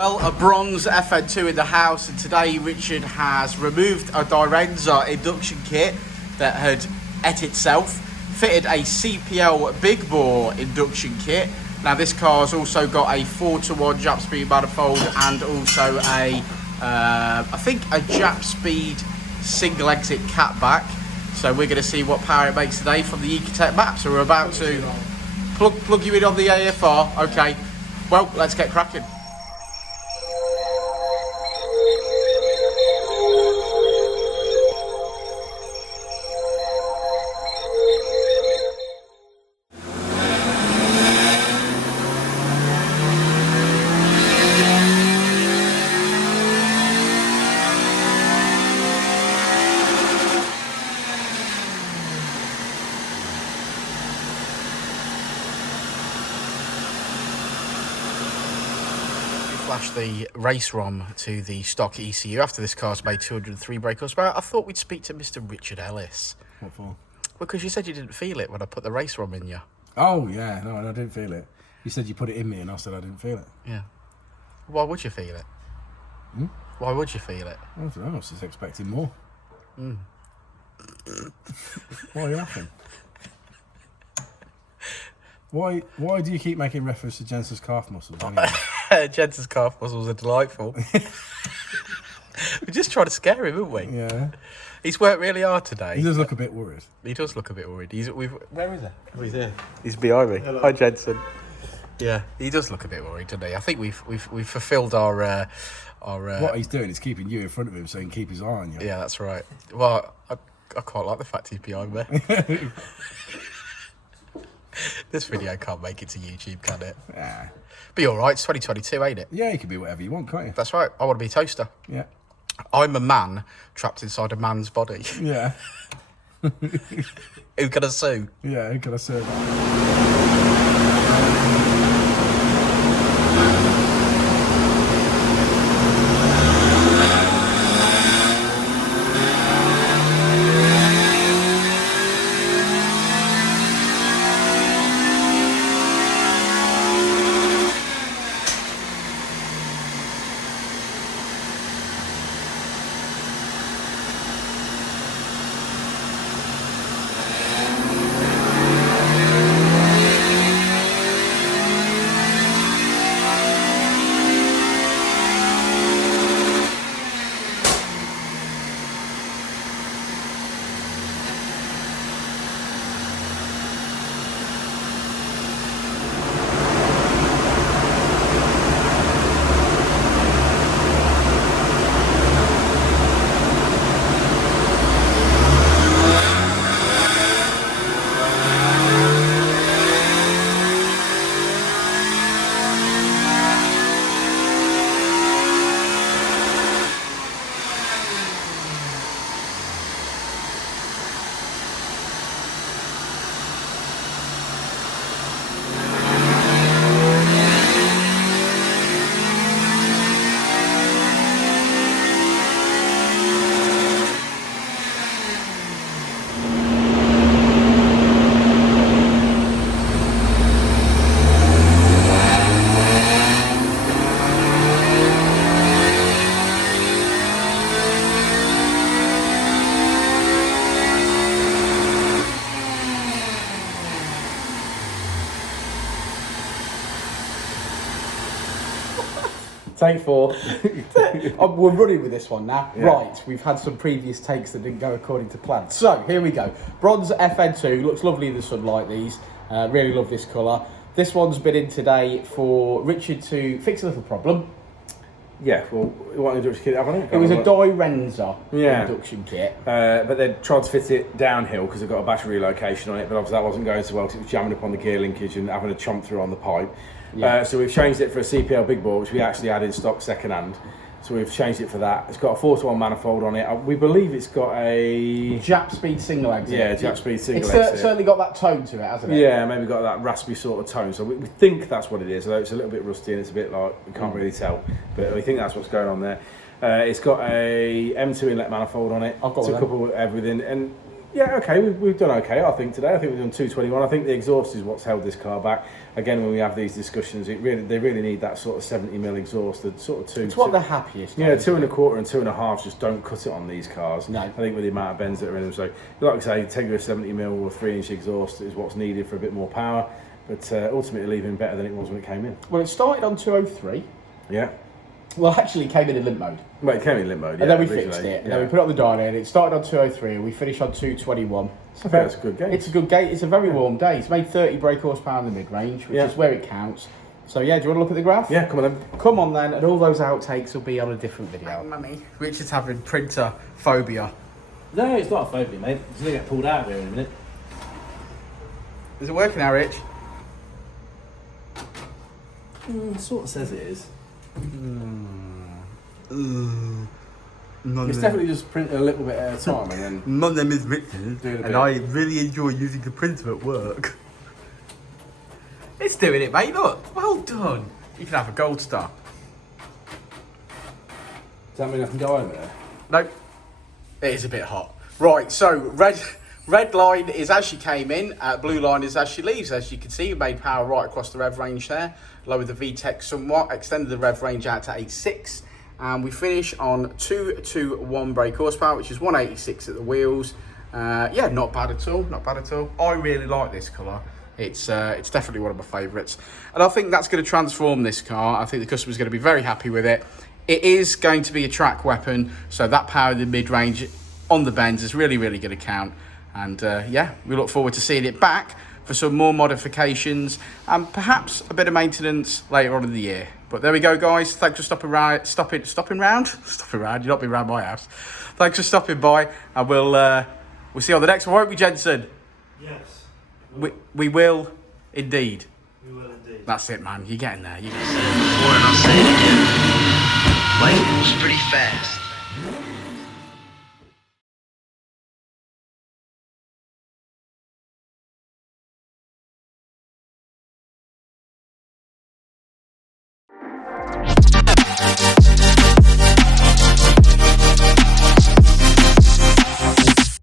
Well, a bronze FN2 in the house, and today Richard has removed a Direnza Induction kit that had ate itself, fitted a CPL big bore induction kit. Now this car's also got a 4-to-1 Jap speed manifold and also a, I think a Jap speed single exit catback. So we're going to see what power it makes today from the Ecutek map. So we're about to plug you in on the AFR. Okay, well, let's get cracking. Flash the race ROM to the stock ECU after this car's made 203 brake horsepower. I thought we'd speak to Mr. Richard Ellis. What for? Because you said you didn't feel it when I put the race ROM in you. Oh, yeah, no, I didn't feel it. You said you put it in me and I said I didn't feel it. Yeah. Why would you feel it? Hmm? Why would you feel it? I don't know, I was just expecting more. Mm. Why are you laughing? Why do you keep making reference to Jensen's calf muscles anyway? Jensen's calf muscles are delightful. We're just trying to scare him, haven't we? Yeah. He's worked really hard today. He does look a bit worried. He does look a bit worried. Where is he? Oh, he's there. He's behind me. Hello. Hi, Jensen. Yeah, he does look a bit worried, doesn't he? I think we've fulfilled our what he's doing is keeping you in front of him so he can keep his eye on you. Yeah, that's right. Well, I quite like the fact he's behind me. This video can't make it to YouTube, can it? Yeah. Be all right. It's 2022, ain't it? Yeah, you can be whatever you want, can't you? That's right. I want to be a toaster. Yeah. I'm a man trapped inside a man's body. Yeah. Who can I sue? Yeah, who can I sue? Take 4. We're running with this one now. Yeah. Right, we've had some previous takes that didn't go according to plan. So, here we go. Bronze FN2. Looks lovely in the sunlight, these. Really love this colour. This one's been in today for Richard to fix a little problem. Yeah, well, what induction kit, haven't It was a Direnza Yeah. induction kit. but they tried to fit it downhill because they've got a battery relocation on it, but obviously that wasn't going so well because it was jamming up on the gear linkage and having a chomp through on the pipe. Yeah. So we've changed it for a CPL big bore, which we actually had in stock second hand. So we've changed it for that. It's got a 4-to-1 manifold on it. We believe it's got a Jap speed single exit. Yeah, Jap speed single it's exit. certainly got that tone to it, hasn't it? Yeah, maybe got that raspy sort of tone. So we think that's what it is. Although it's a little bit rusty and it's a bit like we can't really tell, but we think that's what's going on there. It's got a M2 inlet manifold on it. I've got to one. couple with everything, and Yeah, okay, we've done okay, I think, today. I think we've done 221. I think the exhaust is what's held this car back. Again, when we have these discussions, they really need that sort of 70mm exhaust, the sort of two. It's what they're happiest. Yeah, 2.25 and 2.5 just don't cut it on these cars. No. I think with the amount of bends that are in them. So, like I say, take a 70mm or 3-inch exhaust is what's needed for a bit more power, but ultimately leaving better than it was when it came in. Well, it started on 203. Yeah. Well, actually, it came in limp mode. Well, it came in limp mode, And yeah, then we originally, fixed it. And yeah. then we put it on the dyno, and it started on 203, and we finished on 221. I think that's a good gauge. It's a good gauge. It's a very warm day. It's made 30 brake horsepower in the mid-range, which is where it counts. So, yeah, do you want to look at the graph? Yeah, come on then. Come on, then, and all those outtakes will be on a different video. Mummy. Richard's having printer phobia. No, it's not a phobia, mate. It's going to get pulled out of here in a minute. Is it working now, Rich? Sort of says it is. It's definitely just print a little bit at a time and then... My name is Richard, Doing a and bit. I really enjoy using the printer at work. It's doing it, mate. Look, well done. You can have a gold star. Does that mean I can go over there? Nope. It is a bit hot. Right, so red line is as she came in, blue line is as she leaves. As you can see, we made power right across the rev range there. Lowered the VTEC somewhat, extended the rev range out to 86. And we finish on 221 brake horsepower, which is 186 at the wheels. Yeah, not bad at all, not bad at all. I really like this colour. It's definitely one of my favourites. And I think that's going to transform this car. I think the customer's going to be very happy with it. It is going to be a track weapon, so that power in the mid-range on the bends is really, really going to count. And yeah, we look forward to seeing it back for some more modifications and perhaps a bit of maintenance later on in the year. But there we go, guys. Thanks for stopping round. You're not being around my house. Thanks for stopping by, and we'll see you on the next one, won't we, Jensen? Yes. We will indeed. We will indeed. That's it, man. You're getting there. Before and I'll say it again. Life moves pretty fast.